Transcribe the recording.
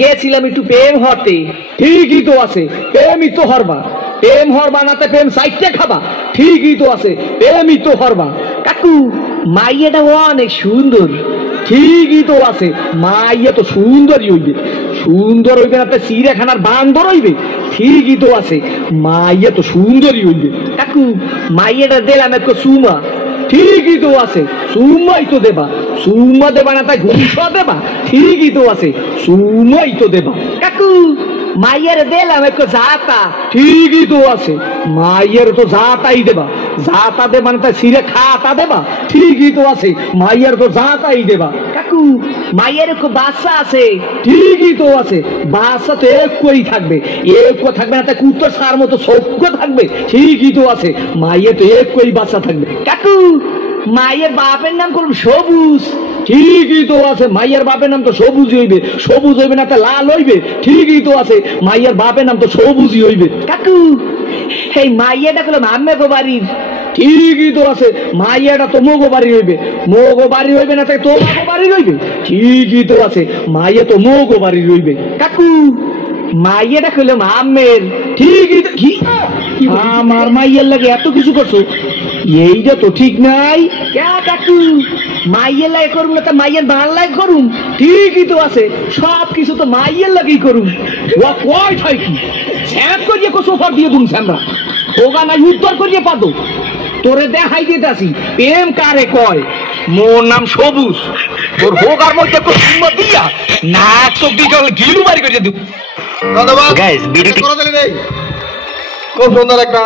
গেছিলাম একটু প্রেম হতে। ঠিকই তো আছে, প্রেমই তো হরবা। প্রেম হরবা নাতে প্রেম সাইটে খাবা। ঠিকই তো আছে, প্রেমই তো হরবা। কাকু মাইয়াটা অনেক সুন্দর। ঠিকই তো আছে, মাইয়া তো সুন্দরই হইবে। সুন্দর হইবে না তো চিড়িয়াখানার বান্দর হইবে। ঠিকই তো আছে, মাইয়া তো সুন্দরই হইবে। কাকু মাইয়াটা দিলাম একটু সুমা। ঠিকই তো আছে, সুমাই তো দেবা। সুমা দেবা না তাই ঘুষা দেবা। ঠিকই তো আছে, সুমাই তো দেবা। কাকু মাইয়ের দিলাম একটু জাতা। ঠিকই তো আছে, মাইয়ের তো জাতাই দেবা। জাতা দেবা না তাই ছিঁড়ে খাতা দেবা। ঠিকই তো আছে, মাইয়ের তো জাতাই দেবা। কাকু মাইয়ের একটু বাচ্চা আছে। ঠিকই তো আছে, বাচ্চা তো একই থাকবে। একই থাকবে না তাই কুত্তর সার মতো সভ্য থাকবে। ঠিকই তো আছে, মাইয়ের তো একই বাচ্চা থাকবে। কাকু মায়ের বাপের নাম করব সবুজ। ঠিকই তো আছে, মাইয়ের বাপের নাম তো সবুজ হইবে। সবুজ হইবে না তা লাল হইবে। ঠিকই তো আছে, মাইয়ের বাপের নাম তো সবুজই হইবে। কাকু এই মাইয়াটা করলাম আম্মে গো বাড়ির। ঠিকই তো আছে, মাইয়াটা তো মোগো বাড়ি হইবে। মোগো বাড়ি হইবে না তাই তোমাগো বাড়ি হইবে। ঠিকই তো আছে, মাইয়া তো মোগো বাড়ি হইবে। কাকু মাইয়াটা করলাম আম্মের। ঠিকই তো কি আমার মাইয়ের লাগে এত কিছু করছো, এইটা তো ঠিক নাই। কাকু মাইয়ের লাগে করুন না তা মাইয়ের বাল লাগে করুন। ঠিকই তো আছে, সব কিছু তো মাইয়ের লাগেই করুন। ও কয় হয় কি স্যাপ করিয়ে সোফার দিয়ে দুন স্যামরা ওগা নাই উত্তর করিয়ে পাতো। তোরে দেখাই দিতেছি প্রেম কারে কয়। মোর নাম সবুজ। তোর হোগার মধ্যে দিয়া না তো বিকাল গিলু বাড়ি করে দেব। ধন্যবাদ গাইস, ভিডিওটি খুব সুন্দর একটা